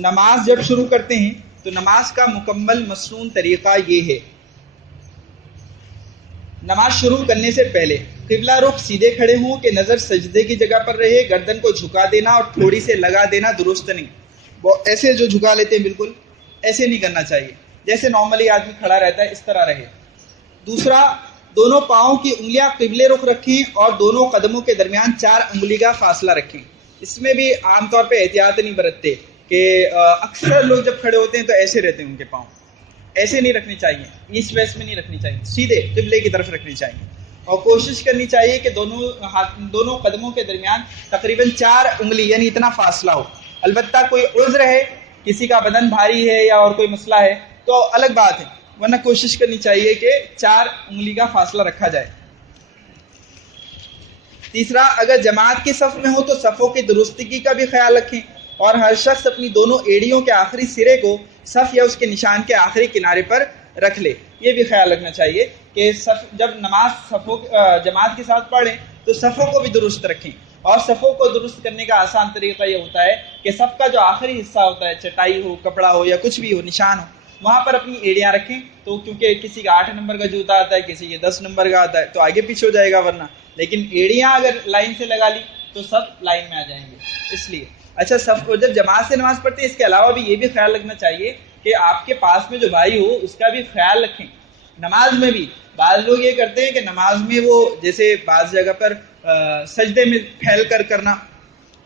نماز جب شروع کرتے ہیں تو نماز کا مکمل مصنون طریقہ یہ ہے، نماز شروع کرنے سے پہلے قبلہ رخ سیدھے کھڑے ہوں کہ نظر سجدے کی جگہ پر رہے، گردن کو جھکا دینا اور تھوڑی سے لگا دینا درست نہیں، وہ ایسے جو جھکا لیتے ہیں بالکل ایسے نہیں کرنا چاہیے، جیسے نارملی آدمی کھڑا رہتا ہے اس طرح رہے۔ دوسرا، دونوں پاؤں کی انگلیاں قبلے رخ رکھیں اور دونوں قدموں کے درمیان 4 انگلی کا فاصلہ رکھیں۔ اس میں بھی عام طور پہ احتیاط نہیں برتتے کہ اکثر لوگ جب کھڑے ہوتے ہیں تو ایسے رہتے ہیں، ان کے پاؤں ایسے نہیں رکھنے چاہیے، ایسٹ ویسٹ میں نہیں رکھنی چاہیے، سیدھے قبلے کی طرف رکھنی چاہیے، اور کوشش کرنی چاہیے کہ دونوں قدموں کے درمیان تقریباً 4 انگلی یعنی اتنا فاصلہ ہو۔ البتہ کوئی عذر ہے، کسی کا بدن بھاری ہے یا اور کوئی مسئلہ ہے تو الگ بات ہے، ورنہ کوشش کرنی چاہیے کہ 4 انگلی کا فاصلہ رکھا جائے۔ تیسرا، اگر جماعت کے صف میں ہو تو صفوں کی درستگی کا بھی خیال رکھیں اور ہر شخص اپنی دونوں ایڑیوں کے آخری سرے کو صف یا اس کے نشان کے آخری کنارے پر رکھ لے۔ یہ بھی خیال رکھنا چاہیے کہ جب نماز جماعت کے ساتھ پڑھیں تو صفوں کو بھی درست رکھیں، اور صفوں کو درست کرنے کا آسان طریقہ یہ ہوتا ہے کہ صف کا جو آخری حصہ ہوتا ہے، چٹائی ہو، کپڑا ہو یا کچھ بھی ہو، نشان ہو، وہاں پر اپنی ایڑیاں رکھیں، تو کیونکہ کسی کا 8 نمبر کا جوتا آتا ہے، کسی کے 10 نمبر کا آتا ہے تو آگے پیچھے ہو جائے گا، ورنہ لیکن ایڑیاں اگر لائن سے لگا لی تو سب لائن میں آ جائیں گے، اس لیے اچھا صف کو جب جماعت سے نماز پڑھتے ہیں اس کے علاوہ بھی یہ بھی خیال رکھنا چاہیے کہ آپ کے پاس میں جو بھائی ہو اس کا بھی خیال رکھیں۔ نماز میں بھی بعض لوگ یہ کرتے ہیں کہ نماز میں وہ جیسے بعض جگہ پر سجدے میں پھیل کر کرنا،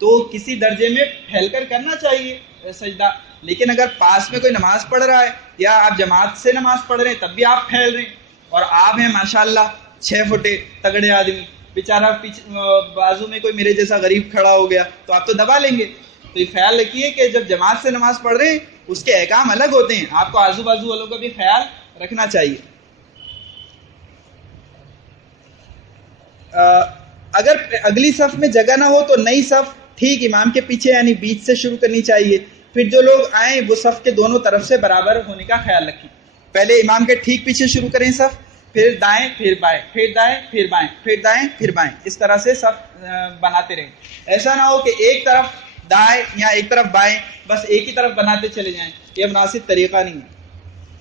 تو کسی درجے میں پھیل کر کرنا چاہیے سجدہ، لیکن اگر پاس میں کوئی نماز پڑھ رہا ہے یا آپ جماعت سے نماز پڑھ رہے ہیں تب بھی آپ پھیل رہے ہیں، اور آپ ہیں ماشاءاللہ 6 فٹے تگڑے آدمی، بیچارہ بازو میں کوئی میرے جیسا غریب کھڑا ہو گیا تو آپ تو دبا لیں گے۔ تو یہ خیال رکھیے کہ جب جماعت سے نماز پڑھ رہے ہیں اس کے احکام الگ ہوتے ہیں، آپ کو آزو بازو والوں کا بھی خیال رکھنا چاہیے۔ اگر اگلی صف میں جگہ نہ ہو تو نئی صف ٹھیک امام کے پیچھے یعنی بیچ سے شروع کرنی چاہیے، پھر جو لوگ آئیں وہ صف کے دونوں طرف سے برابر ہونے کا خیال رکھیں۔ پہلے امام کے ٹھیک پیچھے شروع کریں صف، پھر دائیں پھر بائیں، پھر دائیں پھر بائیں، پھر دائیں پھر بائیں، اس طرح سے صف بناتے رہیں۔ ایسا نہ ہو کہ ایک طرف دائیں یا ایک طرف بائیں، بس ایک ہی طرف بناتے چلے جائیں، یہ مناسب طریقہ نہیں ہے۔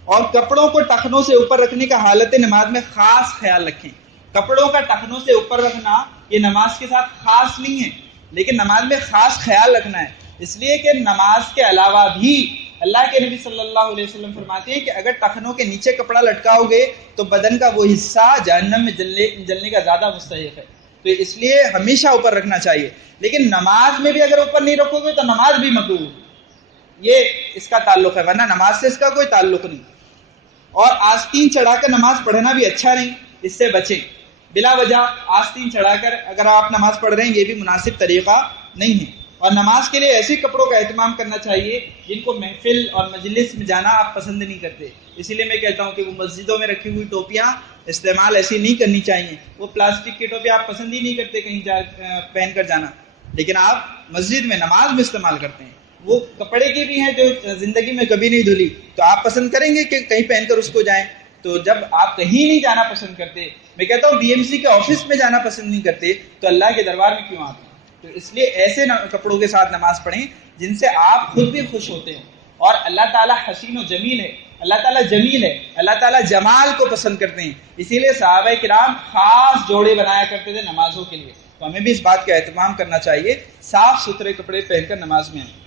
اور کپڑوں کو ٹخنوں سے اوپر رکھنے کا حالت نماز میں خاص خیال رکھیں۔ کپڑوں کا ٹخنوں سے اوپر رکھنا یہ نماز کے ساتھ خاص نہیں ہے، لیکن نماز میں خاص خیال رکھنا ہے، اس لیے کہ نماز کے علاوہ بھی اللہ کے نبی صلی اللہ علیہ وسلم فرماتے ہیں کہ اگر ٹخنوں کے نیچے کپڑا لٹکاؤ گے تو بدن کا وہ حصہ جہنم میں جلنے کا زیادہ مستحق ہے، تو اس لیے ہمیشہ اوپر رکھنا چاہیے، لیکن نماز میں بھی اگر اوپر نہیں رکھو گے تو نماز بھی مکروہ، یہ اس کا تعلق ہے، ورنہ نماز سے اس کا کوئی تعلق نہیں۔ اور آستین چڑھا کر نماز پڑھنا بھی اچھا نہیں، اس سے بچیں، بلا وجہ آستین چڑھا کر اگر آپ نماز پڑھ رہے ہیں یہ بھی مناسب طریقہ نہیں ہے۔ اور نماز کے لیے ایسے کپڑوں کا اہتمام کرنا چاہیے جن کو محفل اور مجلس میں جانا آپ پسند نہیں کرتے، اسی لیے میں کہتا ہوں کہ وہ مسجدوں میں رکھی ہوئی ٹوپیاں استعمال ایسی نہیں کرنی چاہیے، وہ پلاسٹک کی ٹوپیاں آپ پسند ہی نہیں کرتے کہیں پہن کر جانا، لیکن آپ مسجد میں نماز میں استعمال کرتے ہیں، وہ کپڑے کی بھی ہیں جو زندگی میں کبھی نہیں دھلی، تو آپ پسند کریں گے کہ کہیں پہن کر اس کو جائیں؟ تو جب آپ کہیں نہیں جانا پسند کرتے، میں کہتا ہوں بی ایم سی کے آفس میں جانا پسند نہیں کرتے تو اللہ کے دربار میں کیوں آتے ہیں؟ تو اس لیے ایسے کپڑوں کے ساتھ نماز پڑھیں جن سے آپ خود بھی خوش ہوتے ہیں، اور اللہ تعالیٰ حسین و جمیل ہے، اللہ تعالیٰ جمیل ہے، اللہ تعالیٰ جمال کو پسند کرتے ہیں، اسی لیے صحابہ کرام خاص جوڑے بنایا کرتے تھے نمازوں کے لیے، تو ہمیں بھی اس بات کا اہتمام کرنا چاہیے، صاف ستھرے کپڑے پہن کر نماز میں آئیں۔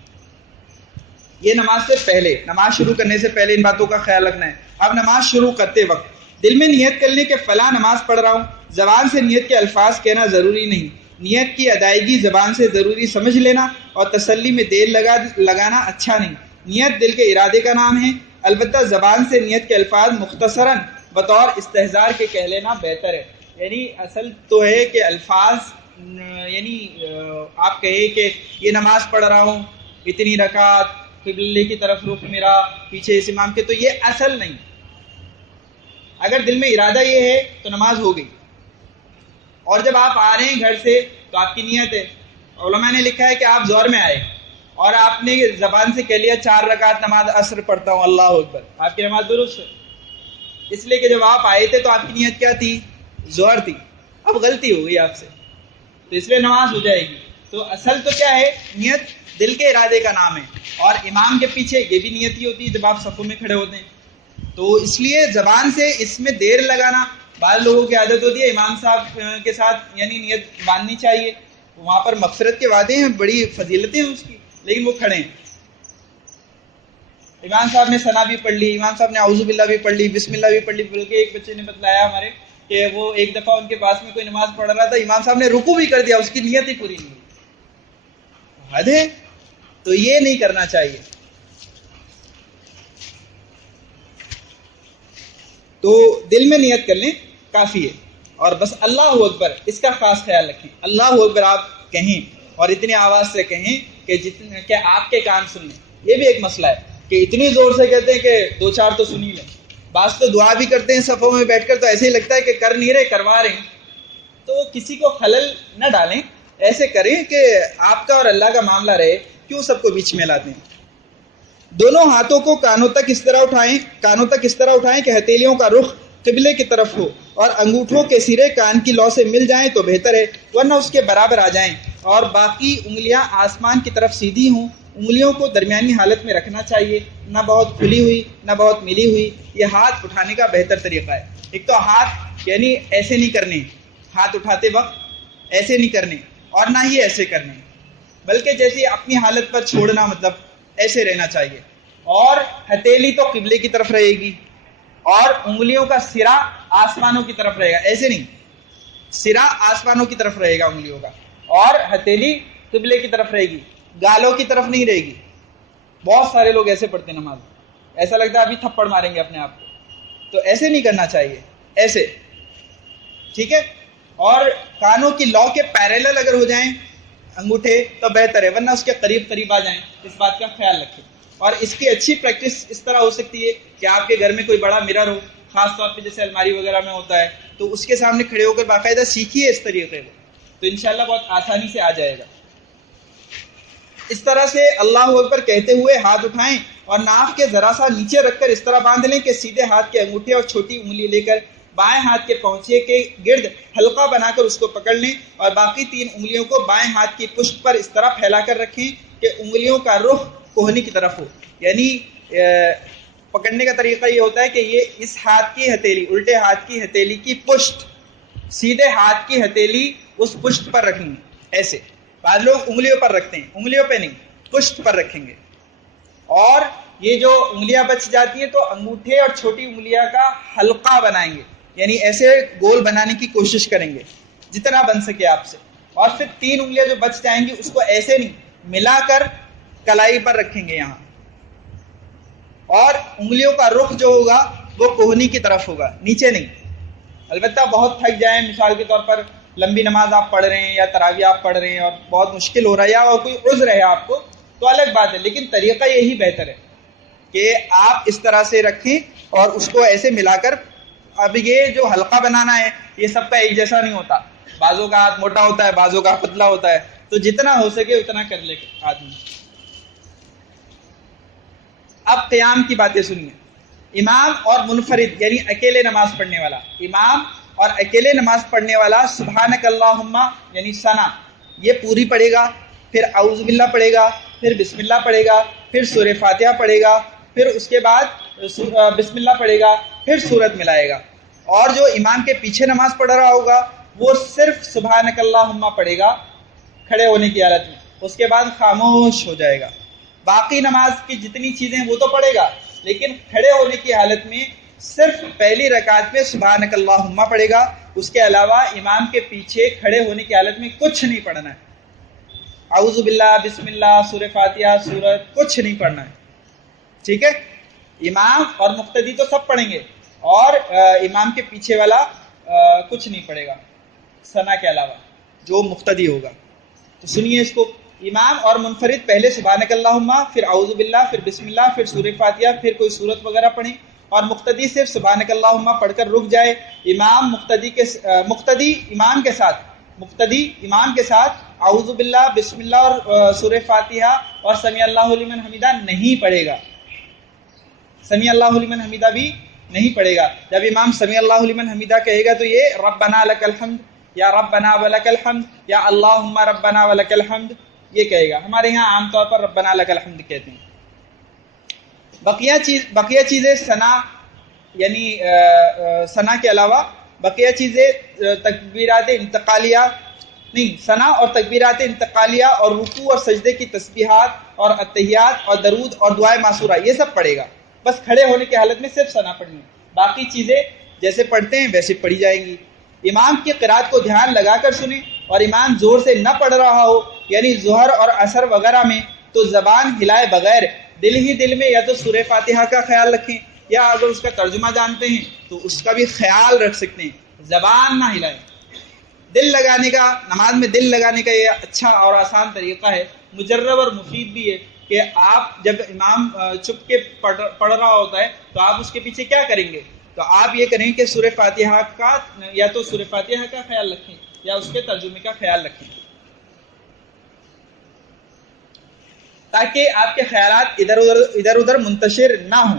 یہ نماز سے پہلے، نماز شروع کرنے سے پہلے ان باتوں کا خیال رکھنا ہے۔ اب نماز شروع کرتے وقت دل میں نیت کر لیں کہ فلاں نماز پڑھ رہا ہوں، زبان سے نیت کے الفاظ کہنا ضروری نہیں، نیت کی ادائیگی زبان سے ضروری سمجھ لینا اور تسلی میں دیر لگانا اچھا نہیں، نیت دل کے ارادے کا نام ہے، البتہ زبان سے نیت کے الفاظ مختصراً بطور استحضار کے کہہ لینا بہتر ہے، یعنی اصل تو ہے کہ الفاظ یعنی آپ کہے کہ یہ نماز پڑھ رہا ہوں، اتنی رکعت، قبلے کی طرف رخ میرا، پیچھے اس امام کے، تو یہ اصل نہیں، اگر دل میں ارادہ یہ ہے تو نماز ہو گئی، اور جب آپ آ رہے ہیں گھر سے تو آپ کی نیت ہے، علماء نے لکھا ہے کہ آپ ظہر میں آئے اور آپ نے زبان سے کہہ لیا 4 رکعت نماز عصر پڑھتا ہوں، اللہ اکبر، آپ کی نماز درست ہے، اس لیے کہ جب آپ آئے تھے تو آپ کی نیت کیا تھی؟ ظہر تھی، اب غلطی ہو گئی آپ سے، تو اس لیے نماز ہو جائے گی۔ تو اصل تو کیا ہے؟ نیت دل کے ارادے کا نام ہے، اور امام کے پیچھے یہ بھی نیت ہی ہوتی ہے جب آپ صفوں میں کھڑے ہوتے ہیں۔ تو اس لیے زبان سے اس میں دیر لگانا، بعض لوگوں کی عادت ہوتی ہے امام صاحب کے ساتھ یعنی نیت باندھنی چاہیے، وہاں پر مغفرت کے وعدے ہیں، بڑی فضیلتیں ہیں اس کی، لیکن وہ کھڑے ہیں۔ امام صاحب نے ثنا بھی پڑھ لی، امام صاحب نے اعوذ باللہ بھی پڑھ لی، بسم اللہ بھی پڑھ لی، بلکہ ایک بچے نے بتلایا ہمارے کہ وہ ایک دفعہ ان کے پاس میں کوئی نماز پڑھ رہا تھا، امام صاحب نے رکوع بھی کر دیا، اس کی نیت ہی پوری نہیں ہوئی۔ حد ہے، تو یہ نہیں کرنا چاہیے۔ تو دل میں نیت کر لیں کافی ہے، اور بس اللہ اکبر اس کا خاص خیال رکھیں، اللہ اکبر آپ کہیں اور اتنی آواز سے کہیں کہ آپ کے کان سن لیں۔ یہ بھی ایک مسئلہ ہے کہ اتنی زور سے کہتے ہیں کہ دو چار تو سن ہی لیں، بعض تو دعا بھی کرتے ہیں صفوں میں بیٹھ کر تو ایسے ہی لگتا ہے کہ کر نہیں رہے کروا رہے ہیں، تو کسی کو خلل نہ ڈالیں، ایسے کریں کہ آپ کا اور اللہ کا معاملہ رہے، کیوں سب کو بیچ میں لاتے ہیں۔ دونوں ہاتھوں کو کانوں تک اس طرح اٹھائیں کہ ہتھیلیوں کا رخ قبلے کی طرف ہو، اور انگوٹھوں کے سرے کان کی لو سے مل جائیں تو بہتر ہے، ورنہ اس کے برابر آ جائیں، اور باقی انگلیاں آسمان کی طرف سیدھی ہوں۔ انگلیوں کو درمیانی حالت میں رکھنا چاہیے، نہ بہت کھلی ہوئی نہ بہت ملی ہوئی۔ یہ ہاتھ اٹھانے کا بہتر طریقہ ہے۔ ایک تو ہاتھ یعنی ایسے نہیں کرنے، ہاتھ اٹھاتے وقت ایسے نہیں کرنے، اور نہ ہی ایسے کرنے، بلکہ جیسے اپنی حالت پر چھوڑنا، مطلب ایسے رہنا چاہیے، اور ہتھیلی تو قبلے کی طرف رہے گی، اور انگلیوں کا سرا آسمانوں کی طرف رہے گا، ایسے نہیں، سرا آسمانوں کی طرف رہے گا انگلیوں کا، اور ہتھیلی قبلے کی طرف رہے گی، گالوں کی طرف نہیں رہے گی۔ بہت سارے لوگ ایسے پڑھتے ہیں نماز، ایسا لگتا ہے ابھی تھپڑ ماریں گے اپنے آپ کو، تو ایسے نہیں کرنا چاہیے، ایسے، ٹھیک ہے۔ اور کانوں کی لو کے پیریلل اگر ہو جائیں انگوٹھے تو بہتر ہے، ورنہ اس کے قریب آ جائیں، اس بات کا خیال رکھیں۔ اور اس کی اچھی پریکٹس اس طرح ہو سکتی ہے کہ آپ کے گھر میں کوئی بڑا مرر ہو، خاص طور پہ جیسے الماری وغیرہ میں ہوتا ہے، تو اس کے سامنے کھڑے ہو کر باقاعدہ سیکھیے اس طریقے کو، تو انشاءاللہ بہت آسانی سے آ جائے گا۔ اس طرح سے اللہ اکبر کہتے ہوئے ہاتھ اٹھائیں، اور ناف کے ذرا سا نیچے رکھ کر اس طرح باندھ لیں کہ سیدھے ہاتھ کے انگوٹھے اور چھوٹی انگلی لے کر بائیں ہاتھ کے پہنچے کے گرد حلقہ بنا کر اس کو پکڑ لیں، اور باقی 3 انگلیوں کو بائیں ہاتھ کی پشت پر اس طرح پھیلا کر رکھیں کہ انگلیوں کا رخ کوہنی کی طرف ہو۔ یعنی پکڑنے کا طریقہ یہ ہوتا ہے کہ یہ اس ہاتھ کی ہتھیلی، الٹے ہاتھ کی ہتھیلی کی پشت، سیدھے ہاتھ کی ہتھیلی اس پشت پر رکھنی، ایسے۔ بعض لوگ انگلیوں پر رکھتے ہیں، انگلیوں پہ نہیں، پشت پر رکھیں گے، اور یہ جو انگلیاں بچ جاتی ہیں تو انگوٹھے اور چھوٹی انگلیاں کا حلقہ بنائیں گے، یعنی ایسے گول بنانے کی کوشش کریں گے جتنا بن سکے آپ سے، اور پھر 3 انگلیاں جو بچ جائیں گی اس کو ایسے نہیں، ملا کر کلائی پر رکھیں گے یہاں، اور انگلیوں کا رخ جو ہوگا وہ کوہنی کی طرف ہوگا، نیچے نہیں۔ البتہ بہت تھک جائیں، مثال کے طور پر لمبی نماز آپ پڑھ رہے ہیں یا تراویح آپ پڑھ رہے ہیں اور بہت مشکل ہو رہا ہے یا اور کوئی عذر ہے آپ کو، تو الگ بات ہے، لیکن طریقہ یہی بہتر ہے کہ آپ اس طرح سے رکھیں اور اس کو ایسے ملا کر۔ اب یہ جو حلقہ بنانا ہے یہ سب کا ایک جیسا نہیں ہوتا، بعضوں کا ہاتھ موٹا ہوتا ہے، بعضوں کا پتلا ہوتا ہے، تو جتنا ہو سکے اتنا کر لے آدمی۔ اب قیام کی باتیں سنیے۔ امام اور منفرد یعنی اکیلے نماز پڑھنے والا، امام اور اکیلے نماز پڑھنے والا سبحانک اللہم یعنی ثنا یہ پوری پڑھے گا، پھر اعوذ باللہ پڑھے گا، پھر بسم اللہ پڑھے گا، پھر سورہ فاتحہ پڑھے گا، پھر اس کے بعد بسم اللہ پڑھے گا، پھر سورت ملائے گا۔ اور جو امام کے پیچھے نماز پڑھ رہا ہوگا وہ صرف سبحانک اللہم پڑھے گا کھڑے ہونے کی حالت میں، اس کے بعد خاموش ہو جائے گا۔ باقی نماز کی جتنی چیزیں وہ تو پڑھے گا، لیکن کھڑے ہونے کی حالت میں صرف پہلی رکعت میں سبحانک اللہم پڑھے گا، اس کے علاوہ امام کے پیچھے کھڑے ہونے کی حالت میں کچھ نہیں پڑھنا ہے، اعوذ باللہ، بسم اللہ، سورہ فاتحہ، سورت کچھ نہیں پڑھنا ہے، ٹھیک ہے۔ امام اور مقتدی تو سب پڑھیں گے، اور امام کے پیچھے والا کچھ نہیں پڑھے گا ثنا کے علاوہ، جو مقتدی ہوگا۔ تو سنیے اس کو، امام اور منفرد پہلے سبحانک اللہم، پھر اعوذ باللہ، پھر بسم اللہ، پھر سورہ فاتحہ، پھر کوئی سورت وغیرہ پڑھیں، اور مقتدی صرف سبحانک اللہم پڑھ کر رک جائے۔ امام مقتدی امام کے ساتھ اعوذ باللہ، بسم اللہ اور سورہ فاتحہ اور سمیع اللہ لمن حمیدہ نہیں پڑھے گا، سمیع اللہ لمن حمیدہ بھی نہیں پڑھے گا۔ جب امام سمیع اللہ لمن حمیدہ کہے گا تو یہ ربنا لک الحمد یا ربنا ولک الحمد یا اللہم ربنا ولک الحمد، یہ کہے گا. ہمارے یہاں عام طور پر ربنا لک الحمد کہتے ہیں. بقیہ چیزیں ثنا یعنی ثنا کے علاوہ بقیہ چیزیں تکبیرات انتقالیہ نہیں، ثنا اور تکبیرات انتقالیہ اور رکوع اور سجدے کی تسبیحات اور اتحیات اور درود اور دعائے معصورہ یہ سب پڑھے گا. بس کھڑے ہونے کی حالت میں صرف ثنا پڑھنی ہے، باقی چیزیں جیسے پڑھتے ہیں ویسے پڑھی جائیں گی. امام کی قرات کو دھیان لگا کر سنیں اور امام زور سے نہ پڑھ رہا ہو یعنی ظہر اور عصر وغیرہ میں تو زبان ہلائے بغیر دل ہی دل میں یا تو سورہ فاتحہ کا خیال رکھیں یا اگر اس کا ترجمہ جانتے ہیں تو اس کا بھی خیال رکھ سکتے ہیں. زبان نہ ہلائیں. دل لگانے کا، نماز میں دل لگانے کا یہ اچھا اور آسان طریقہ ہے، مجرب اور مفید بھی ہے کہ آپ جب امام چپ کے پڑھ رہا ہوتا ہے تو آپ اس کے پیچھے کیا کریں گے؟ تو آپ یہ کریں کہ سورہ فاتحہ کا یا تو سورہ فاتحہ کا خیال رکھیں یا اس کے ترجمے کا خیال رکھیں تاکہ آپ کے خیالات ادھر ادھر منتشر نہ ہوں.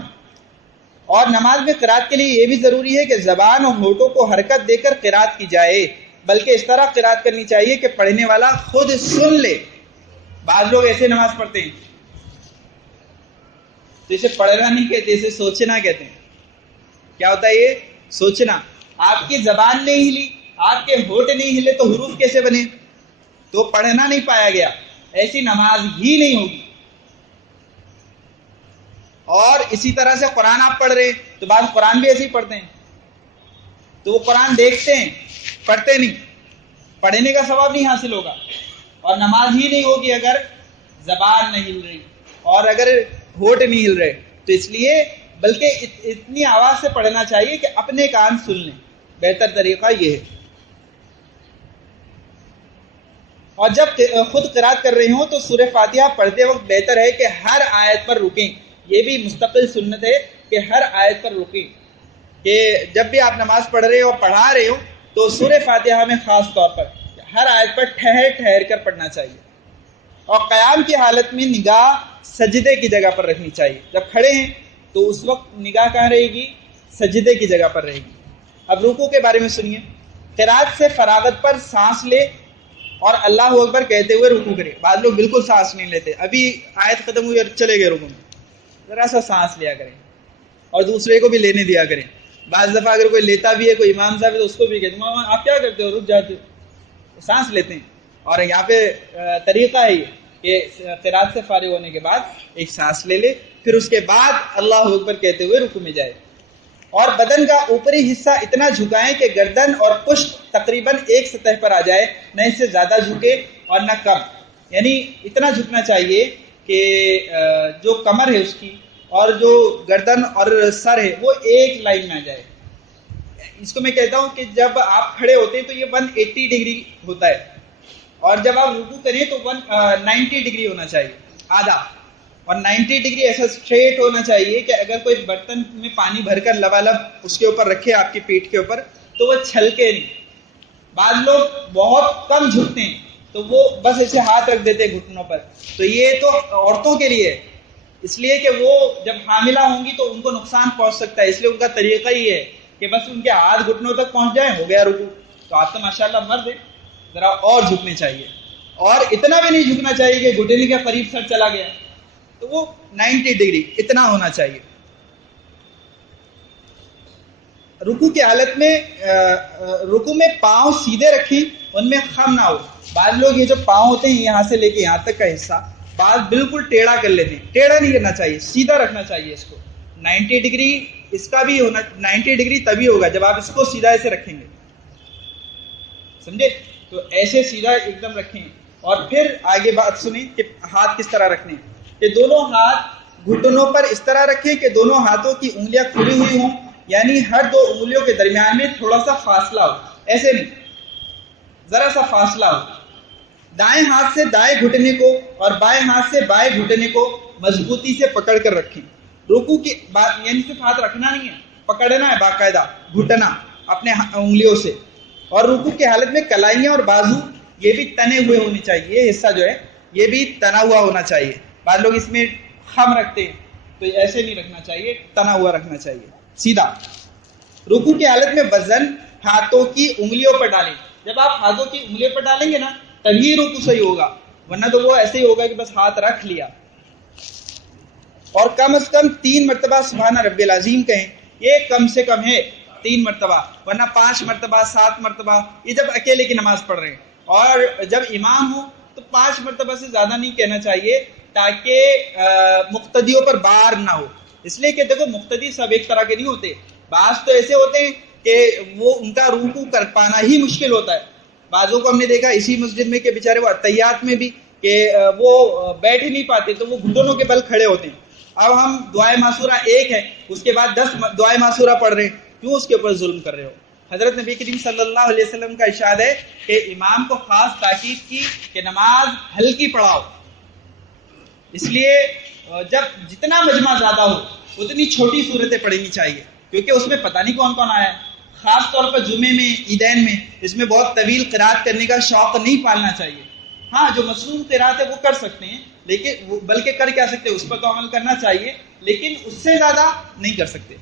اور نماز میں قرات کے لیے یہ بھی ضروری ہے کہ زبان اور ہونٹوں کو حرکت دے کر قرات کی جائے، بلکہ اس طرح قرات کرنی چاہیے کہ پڑھنے والا خود سن لے. بعض لوگ ایسے نماز پڑھتے ہیں تو اسے پڑھنا نہیں کہتے، اسے سوچنا کہتے ہیں. کیا ہوتا ہے یہ؟ سوچنا. آپ کی زبان نہیں ہلی، آپ کے ہونٹ نہیں ہلے تو حروف کیسے بنے؟ تو پڑھنا نہیں پایا گیا، ایسی نماز ہی نہیں ہوگی. اور اسی طرح سے قرآن آپ پڑھ رہے ہیں تو بعض قرآن بھی ایسے ہی پڑھتے ہیں تو وہ قرآن دیکھتے ہیں، پڑھتے نہیں. پڑھنے کا ثواب نہیں حاصل ہوگا اور نماز ہی نہیں ہوگی اگر زبان نہیں ہل رہی اور اگر ہونٹ نہیں ہل رہے. تو اس لیے بلکہ اتنی آواز سے پڑھنا چاہیے کہ اپنے کان سن لیں، بہتر طریقہ یہ ہے. اور جب خود قرات کر رہے ہوں تو سورہ فاتحہ پڑھتے وقت بہتر ہے کہ ہر آیت پر رکیں. یہ بھی مستقل سنت ہے کہ ہر آیت پر رکیں، کہ جب بھی آپ نماز پڑھ رہے ہو پڑھا رہے ہو تو سورہ فاتحہ میں خاص طور پر ہر آیت پر ٹھہر کر پڑھنا چاہیے. اور قیام کی حالت میں نگاہ سجدے کی جگہ پر رکھنی چاہیے. جب کھڑے ہیں تو اس وقت نگاہ کہاں رہے گی؟ سجدے کی جگہ پر رہے گی. اب رکوع کے بارے میں سنیے. قرات سے فراغت پر سانس لے اور اللہ اکبر کہتے ہوئے رکوع کرے. بعض لوگ بالکل سانس نہیں لیتے، ابھی آیت ختم ہوئی اور چلے گئے رکوع میں. ذرا سا سانس لیا کریں اور دوسرے کو بھی لینے دیا کریں. بعض دفعہ اگر کوئی لیتا بھی ہے، کوئی امام صاحب ہے تو اس کو بھی کہتے ہیں آپ کیا کرتے ہو، رک جاتے ہو. سانس لیتے ہیں. اور یہاں پہ طریقہ ہے یہ کہ قرات سے فارغ ہونے کے بعد ایک سانس لے لے، پھر اس کے بعد اللہ اکبر کہتے ہوئے رکوع میں جائے. اور بدن کا اوپری حصہ اتنا جھکائیں کہ گردن اور پشت تقریباً ایک سطح پر آ جائے، نہ اس سے زیادہ جھکے اور نہ کم. یعنی اتنا جھکنا چاہیے کہ جو کمر ہے اس کی اور جو گردن اور سر ہے وہ ایک لائن میں آ جائے. اس کو میں کہتا ہوں کہ جب آپ کھڑے ہوتے ہیں تو یہ 180 ڈگری ہوتا ہے اور جب آپ رکوع کریں تو 90 ڈگری ہونا چاہیے آدھا. اور 90 ڈگری ایسا اسٹریٹ ہونا چاہیے کہ اگر کوئی برتن میں پانی بھر کر لبالب اس کے اوپر رکھے آپ کی پیٹھ کے اوپر تو وہ چھلکے نہیں. بعض لوگ بہت کم جھکتے ہیں تو وہ بس ایسے ہاتھ رکھ دیتے گھٹنوں پر. تو یہ تو عورتوں کے لیے ہے، اس لیے کہ وہ جب حاملہ ہوں گی تو ان کو نقصان پہنچ سکتا ہے. اس لیے ان کا طریقہ ہی ہے کہ بس ان کے ہاتھ گھٹنوں تک پہنچ جائیں، ہو گیا رکوع. تو آپ تو ماشاءاللہ مرد ہیں، ذرا اور جھکنے چاہیے. اور اتنا بھی نہیں جھکنا چاہیے کہ گھٹنے کے قریب سر چلا گیا، تو وہ 90 ڈگری اتنا ہونا چاہیے. رکوع کی حالت میں رکوع میں پاؤں سیدھے رکھیں، ان میں خم نہ ہو. بعض لوگ یہ جو پاؤں ہوتے ہیں یہاں سے لے کے یہاں تک کا حصہ بعض بالکل ٹیڑھا کر لیتے ہیں. ٹیڑھا نہیں کرنا چاہیے، سیدھا رکھنا چاہیے اس کو. 90 ڈگری اس کا بھی ہونا، 90 ڈگری تبھی ہوگا جب آپ اس کو سیدھا ایسے رکھیں گے، سمجھے؟ تو ایسے سیدھا ایک دم رکھیں. اور پھر آگے بات سنیں کہ ہاتھ کس طرح رکھنے ہیں. کہ دونوں ہاتھ گھٹنوں پر اس طرح رکھیں کہ دونوں ہاتھوں کی انگلیاں کھلی ہوئی ہوں، یعنی ہر دو انگلیوں کے درمیان میں تھوڑا سا فاصلہ ہو. ایسے نہیں، ذرا سا فاصلہ ہو. دائیں ہاتھ سے دائیں گھٹنے کو اور بائیں ہاتھ سے بائیں گھٹنے کو مضبوطی سے پکڑ کر رکھیں. رکوع کی بات یعنی صرف ہاتھ رکھنا نہیں ہے، پکڑنا ہے باقاعدہ، گھٹنا اپنے انگلیوں سے. اور رکوع کی حالت میں کلائیاں اور بازو یہ بھی تنے ہوئے ہونے چاہیے. یہ حصہ جو ہے یہ بھی تنا ہوا ہونا چاہیے. بعض لوگ اس میں خم رکھتے ہیں تو ایسے نہیں رکھنا چاہیے، تنا ہوا رکھنا چاہیے سیدھا. رکوع کی حالت میں وزن ہاتھوں کی انگلیوں پر ڈالیں. جب آپ ہاتھوں کی انگلیوں پر ڈالیں گے نا تبھی رکوع صحیح ہوگا. ورنہ تو وہ ایسے ہی ہوگا کہ بس ہاتھ رکھ لیا. اور کم از کم 3 مرتبہ سبحان ربی العظیم کہیں، یہ کم سے کم ہے 3 مرتبہ، ورنہ 5 مرتبہ 7 مرتبہ، یہ جب اکیلے کی نماز پڑھ رہے ہیں. اور جب امام ہو تو 5 مرتبہ سے زیادہ نہیں کہنا چاہیے تاکہ مقتدیوں پر بار نہ ہو. اس لیے کہ دیکھو مقتدی سب ایک طرح کے نہیں ہوتے، بعض تو ایسے ہوتے ہیں کہ وہ ان کا رکوع کر پانا ہی مشکل ہوتا ہے. بعضوں کو ہم نے دیکھا اسی مسجد میں کہ بیچارے وہ اتحیات میں بھی کہ وہ بیٹھ ہی نہیں پاتے تو وہ گھٹنوں کے بل کھڑے ہوتے ہیں. اب ہم دعائے معصورہ ایک ہے، اس کے بعد 10 دعائے معصورہ پڑھ رہے ہیں، کیوں اس کے اوپر ظلم کر رہے ہو؟ حضرت نبی کریم صلی اللہ علیہ وسلم کا ارشاد ہے کہ امام کو خاص تاکید کی کہ نماز ہلکی پڑھاؤ. اس لیے جب جتنا مجمع زیادہ ہو اتنی چھوٹی صورتیں پڑھنی چاہیے، کیونکہ اس میں پتہ نہیں کون کون آیا ہے. خاص طور پر جمعے میں، عیدین میں اس میں بہت طویل قرات کرنے کا شوق نہیں پالنا چاہیے. ہاں جو مصنون قرات ہے وہ کر سکتے ہیں، لیکن بلکہ کر کیا سکتے ہیں، اس پر تو عمل کرنا چاہیے، لیکن اس سے زیادہ نہیں کر سکتے،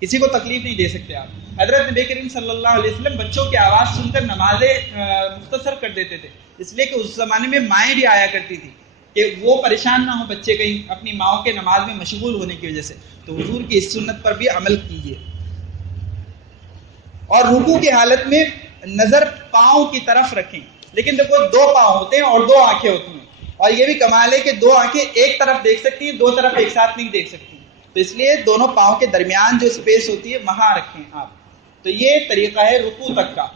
کسی کو تکلیف نہیں دے سکتے آپ. حضرت نبی کریم صلی اللہ علیہ وسلم بچوں کی آواز سن کر نمازیں مختصر کر دیتے تھے، اس لیے کہ اس زمانے میں مائیں بھی آیا کرتی تھی کہ وہ پریشان نہ ہو بچے کہیں اپنی ماؤں کے نماز میں مشغول ہونے کی وجہ سے. تو حضور کی اس سنت پر بھی عمل کیجیے. اور رکوع کی حالت میں نظر پاؤں کی طرف رکھیں، لیکن دیکھو 2 پاؤں ہوتے ہیں اور 2 آنکھیں ہوتی ہیں، اور یہ بھی کمال ہے کہ 2 آنکھیں ایک طرف دیکھ سکتی ہیں، 2 طرف ایک ساتھ نہیں دیکھ سکتی. تو اس لیے دونوں پاؤں کے درمیان جو سپیس ہوتی ہے وہاں رکھیں آپ. تو یہ طریقہ ہے رکوع تک کا.